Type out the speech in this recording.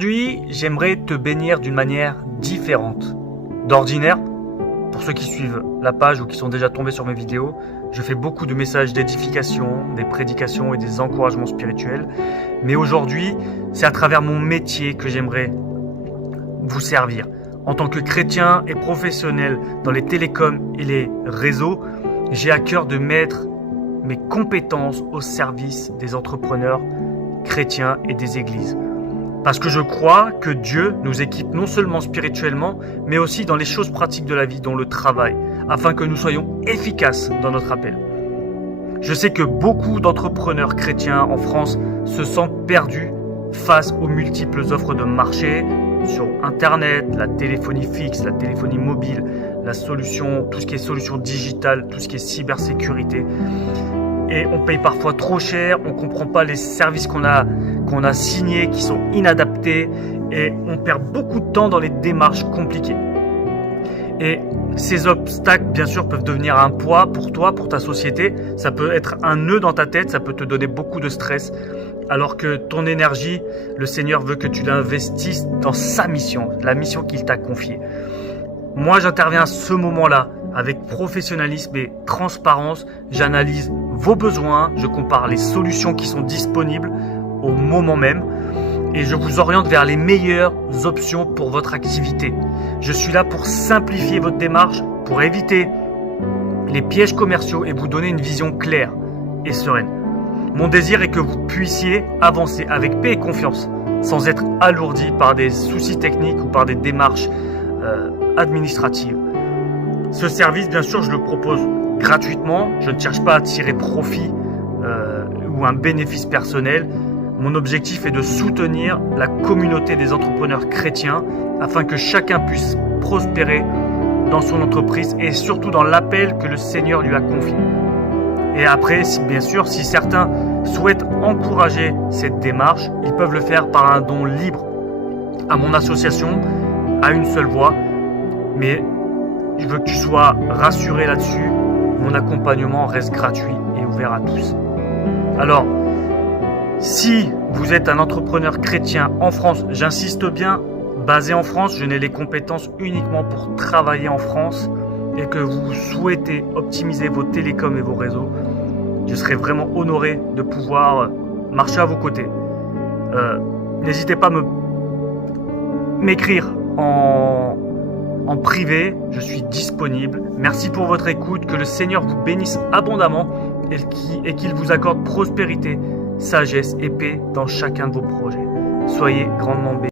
Aujourd'hui, j'aimerais te bénir d'une manière différente. D'ordinaire, pour ceux qui suivent la page ou qui sont déjà tombés sur mes vidéos, je fais beaucoup de messages d'édification, des prédications et des encouragements spirituels. Mais aujourd'hui, c'est à travers mon métier que j'aimerais vous servir. En tant que chrétien et professionnel dans les télécoms et les réseaux, j'ai à cœur de mettre mes compétences au service des entrepreneurs chrétiens et des églises. Parce que je crois que Dieu nous équipe non seulement spirituellement, mais aussi dans les choses pratiques de la vie, dont le travail, afin que nous soyons efficaces dans notre appel. Je sais que beaucoup d'entrepreneurs chrétiens en France se sentent perdus face aux multiples offres de marché sur Internet, la téléphonie fixe, la téléphonie mobile, tout ce qui est solution digitale, tout ce qui est cybersécurité. Et on paye parfois trop cher, on ne comprend pas les services qu'on a signés, qui sont inadaptés, et on perd beaucoup de temps dans les démarches compliquées. Et ces obstacles, bien sûr, peuvent devenir un poids pour toi, pour ta société. Ça peut être un nœud dans ta tête, ça peut te donner beaucoup de stress, alors que ton énergie, le Seigneur veut que tu l'investisses dans sa mission, la mission qu'il t'a confiée. Moi, j'interviens à ce moment-là avec professionnalisme et transparence. J'analyse vos besoins, je compare les solutions qui sont disponibles au moment même et je vous oriente vers les meilleures options pour votre activité. Je suis là pour simplifier votre démarche, pour éviter les pièges commerciaux et vous donner une vision claire et sereine. Mon désir est que vous puissiez avancer avec paix et confiance, sans être alourdi par des soucis techniques ou par des démarches administratives. Ce service, bien sûr, je le propose gratuitement. Je ne cherche pas à tirer profit ou un bénéfice personnel. Mon objectif est de soutenir la communauté des entrepreneurs chrétiens afin que chacun puisse prospérer dans son entreprise et surtout dans l'appel que le Seigneur lui a confié. Et après, bien sûr, si certains souhaitent encourager cette démarche, ils peuvent le faire par un don libre à mon association, à une seule voix. Mais je veux que tu sois rassuré là-dessus. Mon accompagnement reste gratuit et ouvert à tous. Alors, si vous êtes un entrepreneur chrétien en France, j'insiste bien, basé en France, je n'ai les compétences uniquement pour travailler en France et que vous souhaitez optimiser vos télécoms et vos réseaux, je serai vraiment honoré de pouvoir marcher à vos côtés. N'hésitez pas à m'écrire en privé, je suis disponible. Merci pour votre écoute, que le Seigneur vous bénisse abondamment et qu'il vous accorde prospérité, sagesse et paix dans chacun de vos projets. Soyez grandement bénis.